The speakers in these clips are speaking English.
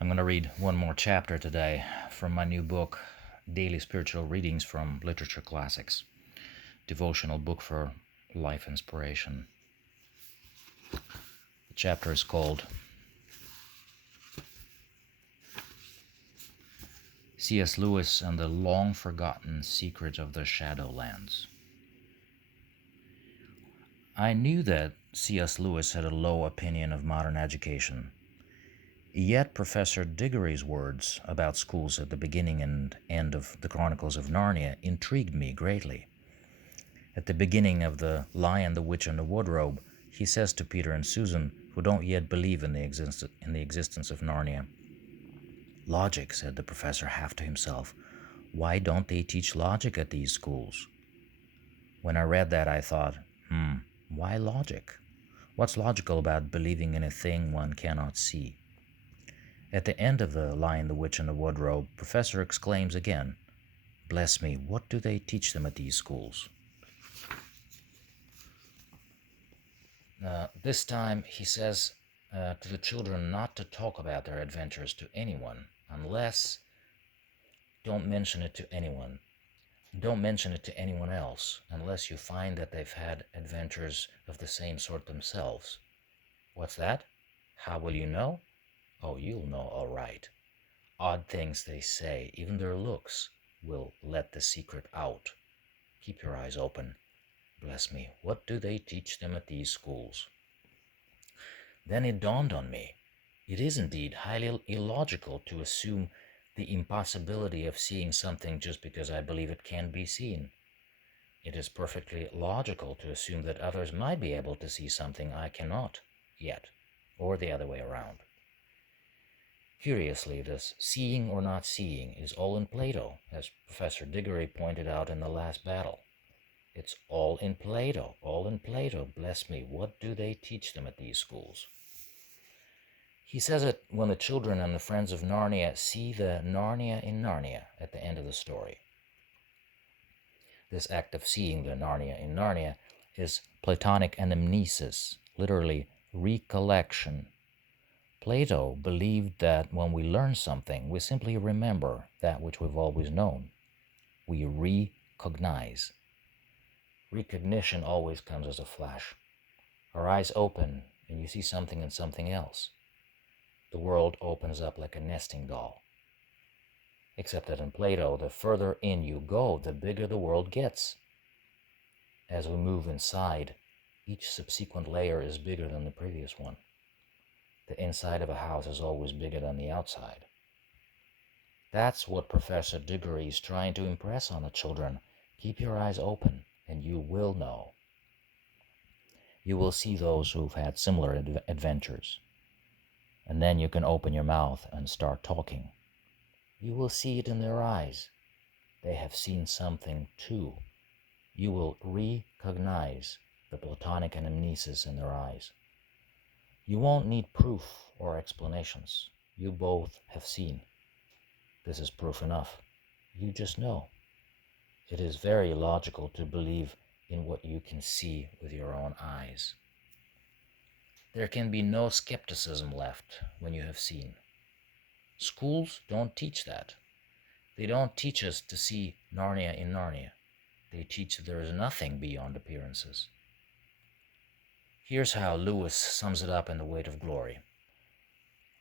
I'm going to read one more chapter today from my new book, Daily Spiritual Readings from Literature Classics, devotional book for life inspiration. The chapter is called C.S. Lewis and the Long Forgotten Secret of the Shadowlands. I knew that C.S. Lewis had a low opinion of modern education. Yet Professor Diggory's words about schools at the beginning and end of the Chronicles of Narnia intrigued me greatly. At the beginning of The Lion, the Witch, and the Wardrobe, he says to Peter and Susan, who don't yet believe in the existence of Narnia, "Logic," said the professor half to himself. "Why don't they teach logic at these schools?" When I read that, I thought, why logic? What's logical about believing in a thing one cannot see? At the end of The Lion, the Witch, and the Wardrobe, Professor exclaims again, "Bless me, what do they teach them at these schools?" This time he says to the children not to talk about their adventures to anyone unless don't mention it to anyone. Don't mention it to anyone else unless you find that they've had adventures of the same sort themselves. What's that? How will you know? Oh, you'll know all right. Odd things they say, even their looks, will let the secret out. Keep your eyes open. Bless me, what do they teach them at these schools? Then it dawned on me. It is indeed highly illogical to assume the impossibility of seeing something just because I believe it can be seen. It is perfectly logical to assume that others might be able to see something I cannot yet, or the other way around. Curiously, this seeing or not seeing is all in Plato, as Professor Diggory pointed out in The Last Battle. It's all in Plato, all in Plato. Bless me, what do they teach them at these schools? He says it when the children and the friends of Narnia see the Narnia in Narnia at the end of the story. This act of seeing the Narnia in Narnia is Platonic anamnesis, literally recollection. Plato believed that when we learn something, we simply remember that which we've always known. We recognize. Recognition always comes as a flash. Our eyes open and you see something in something else. The world opens up like a nesting doll. Except that in Plato, the further in you go, the bigger the world gets. As we move inside, each subsequent layer is bigger than the previous one. The inside of a house is always bigger than the outside. That's what Professor Diggory is trying to impress on the children. Keep your eyes open, and you will know. You will see those who've had similar adventures. And then you can open your mouth and start talking. You will see it in their eyes. They have seen something too. You will recognize the Platonic anamnesis in their eyes. You won't need proof or explanations. You both have seen. This is proof enough. You just know. It is very logical to believe in what you can see with your own eyes. There can be no skepticism left when you have seen. Schools don't teach that. They don't teach us to see Narnia in Narnia. They teach that there is nothing beyond appearances. Here's how Lewis sums it up in The Weight of Glory.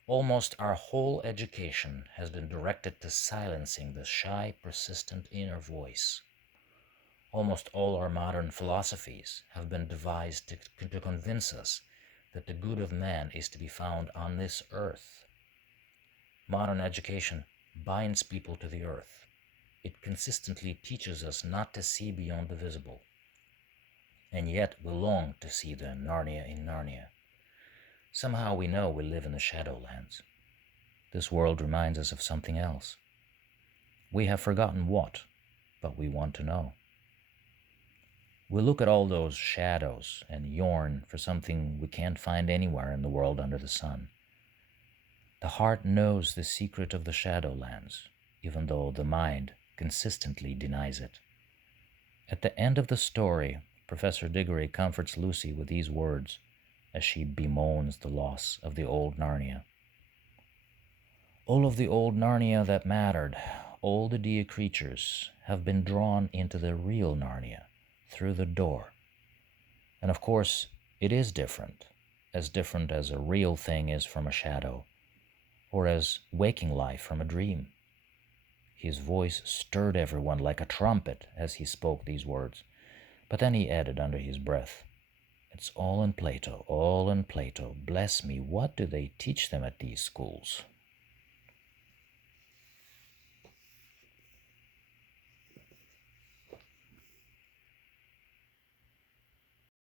Almost our whole education has been directed to silencing the shy, persistent inner voice. Almost all our modern philosophies have been devised to convince us that the good of man is to be found on this earth. Modern education binds people to the earth. It consistently teaches us not to see beyond the visible. And yet we long to see the Narnia in Narnia. Somehow we know we live in the Shadowlands. This world reminds us of something else. We have forgotten what, but we want to know. We look at all those shadows and yearn for something we can't find anywhere in the world under the sun. The heart knows the secret of the Shadowlands, even though the mind consistently denies it. At the end of the story, Professor Diggory comforts Lucy with these words as she bemoans the loss of the old Narnia. All of the old Narnia that mattered, all the dear creatures, have been drawn into the real Narnia through the door. And of course, it is different as a real thing is from a shadow, or as waking life from a dream. His voice stirred everyone like a trumpet as he spoke these words, but then he added under his breath, "It's all in Plato, all in Plato. Bless me, what do they teach them at these schools?"